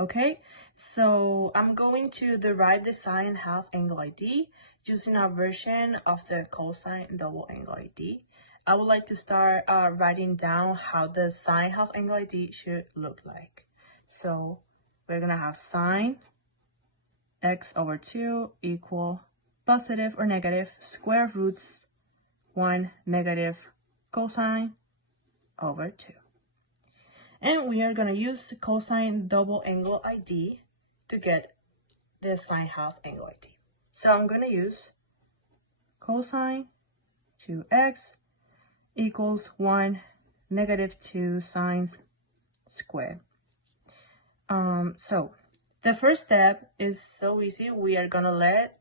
Okay, so I'm going to derive the sine half angle ID using a version of the cosine double angle ID. I would like to start writing down how the sine half angle ID should look like. So we're gonna have sine x over 2 equal positive or negative square roots 1 negative cosine over 2. And we are going to use the cosine double angle ID to get the sine half angle ID. So I'm going to use cosine 2x equals 1 negative 2 sine squared. So the first step is so easy. We are going to let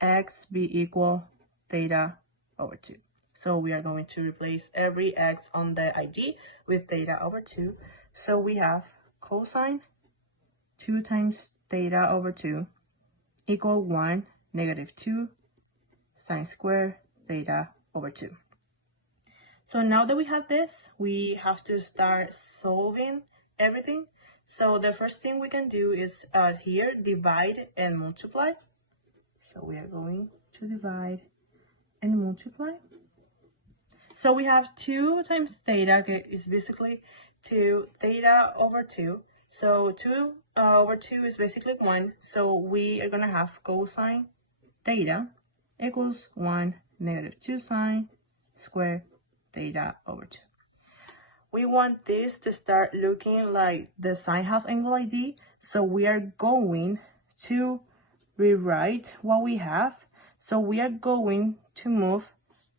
x be equal theta over 2. So we are going to replace every x on the ID with theta over 2. So we have cosine 2 times theta over 2 equal 1 negative 2 sine squared theta over 2. So now that we have this, we have to start solving everything. So the first thing we can do is here divide and multiply. So we are going to divide and multiply. So we have 2 times theta is basically 2 theta over 2. So 2 over 2 is basically 1. So we are going to have cosine theta equals 1 negative 2 sine squared theta over 2. We want this to start looking like the sine half angle ID. So we are going to rewrite what we have. So we are going to move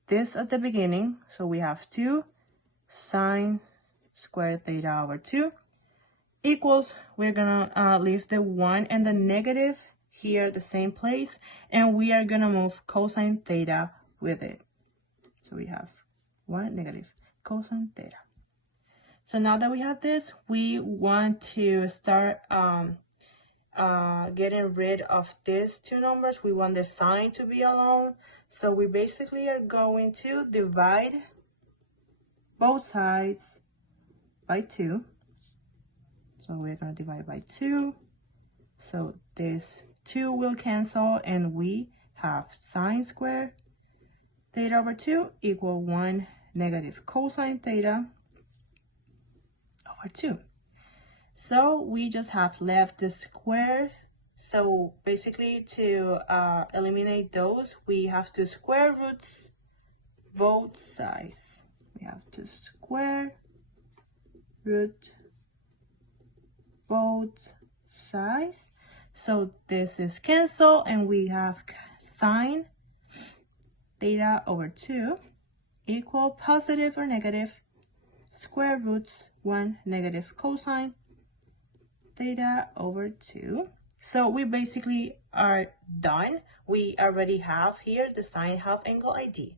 this at the beginning. So we have 2 sine squared theta over 2 equals, we're gonna leave the 1 and the negative here the same place, and we are gonna move cosine theta with it. So we have 1 negative cosine theta. So now that we have this, we want to start getting rid of these two numbers. We want the sine to be alone. So we basically are going to divide both sides by 2. So we're going to divide by 2. So this 2 will cancel, and we have sine squared theta over 2 equal 1 negative cosine theta over 2. So we just have left the square. So basically to eliminate those, we have to square roots both sides. We have to square root both sides. So this is cancel, and we have sine theta over 2 equal positive or negative square roots 1 negative cosine theta over 2. So we basically are done. We already have here the sine half angle ID.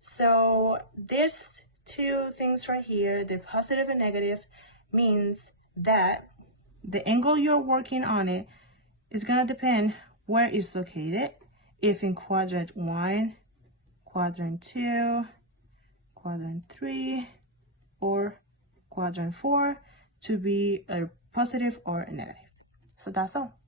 So these two things right here, the positive and negative, means that the angle you're working on it is gonna depend where it's located. If in quadrant 1, quadrant 2, quadrant 3, or quadrant 4, to be a positive or a negative. So that's all.